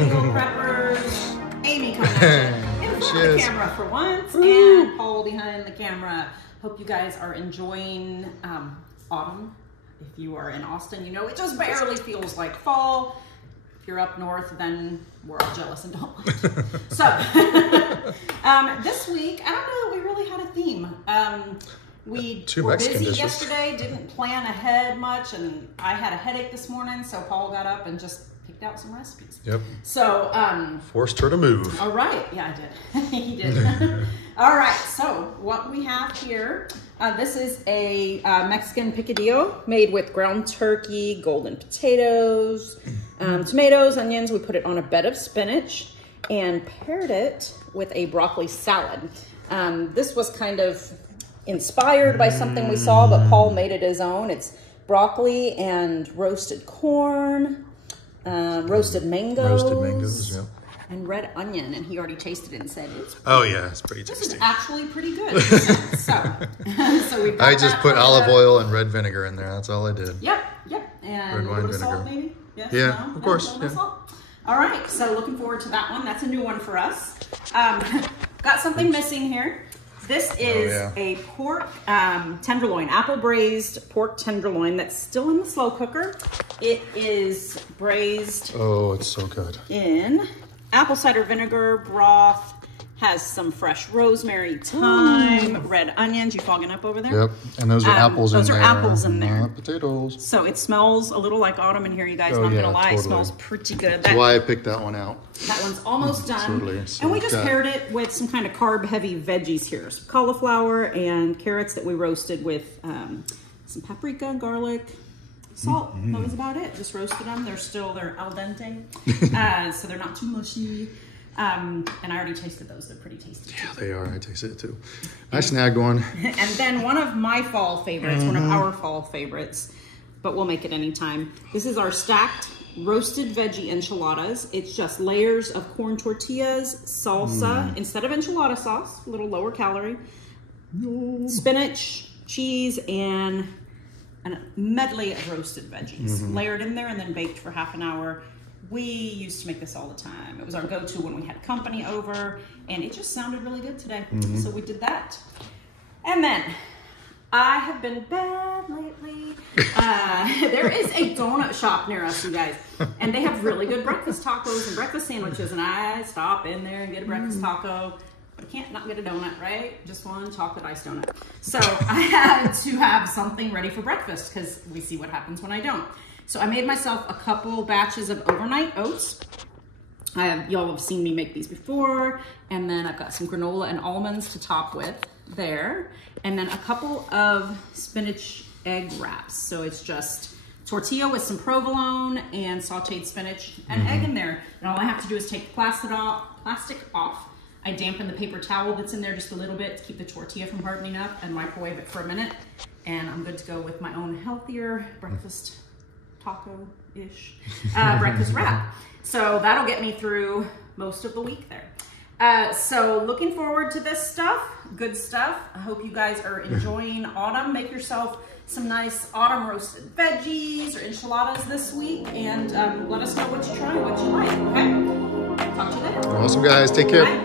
meal preppers. Amy coming at you in front of the camera for once, and Paul behind the camera. Hope you guys are enjoying autumn. If you are in Austin, you know it just barely feels like fall. If you're up north, then we're all jealous and don't like it. So this week, I don't know that we really had a theme. We were busy yesterday, didn't plan ahead much, and I had a headache this morning, so Paul got up and just picked out some recipes. Yep. So forced her to move. All right. Yeah, I did. He did. All right. So what we have here, this is a Mexican picadillo made with ground turkey, golden potatoes, tomatoes, onions. We put it on a bed of spinach and paired it with a broccoli salad. This was kind of inspired by something we saw, but Paul made it his own. It's broccoli and roasted corn, roasted mangoes, yeah, and red onion. And he already tasted it and said it's it's pretty tasty. This is actually pretty good. so we've got I just put olive oil and red vinegar in there. That's all I did. Yep. And red a wine little vinegar. salt maybe? Yes, yeah, no? of course. No salt? All right, so looking forward to that one. That's a new one for us. Got something missing here. This is a pork tenderloin, apple braised pork tenderloin that's still in the slow cooker. It is braised. Oh, it's so good. In apple cider vinegar broth. Has some fresh rosemary, thyme, red onions. You fogging up over there? Yep, and those are apples in there. Those are apples in there. Not potatoes. So it smells a little like autumn in here, you guys. Not gonna lie, totally. It smells pretty good. That's why I picked that one out. That one's almost done. Totally. So and we just paired it with some kind of carb-heavy veggies here. Some cauliflower and carrots that we roasted with some paprika, garlic, salt. That was about it. Just roasted them. They're al dente, so they're not too mushy. And I already tasted those. They're pretty tasty. Yeah, they are. I tasted it too. I snagged one. And then one of my fall favorites, one of our fall favorites, but we'll make it anytime. This is our stacked roasted veggie enchiladas. It's just layers of corn tortillas, salsa, instead of enchilada sauce, a little lower calorie, spinach, cheese, and a medley of roasted veggies layered in there and then baked for half an hour. We used to make this all the time. It was our go-to when we had company over, and it just sounded really good today. So we did that. And then I have been bad lately. There is a donut shop near us, you guys, and they have really good breakfast tacos and breakfast sandwiches, and I stop in there and get a breakfast taco. But I can't not get a donut, right? Just one chocolate iced donut. So I had to have something ready for breakfast because we see what happens when I don't. So I made myself a couple batches of overnight oats. Y'all have seen me make these before. And then I've got some granola and almonds to top with there. And then a couple of spinach egg wraps. So it's just tortilla with some provolone and sauteed spinach and egg in there. And all I have to do is take the plastic off. I dampen the paper towel that's in there just a little bit to keep the tortilla from hardening up and microwave it for a minute. And I'm good to go with my own healthier breakfast taco-ish breakfast wrap. So that'll get me through most of the week there. So looking forward to this stuff, good stuff. I hope you guys are enjoying autumn. Make yourself some nice autumn roasted veggies or enchiladas this week, and let us know what you try, what you like, okay? Talk to you later. Awesome, guys. Take care. Bye.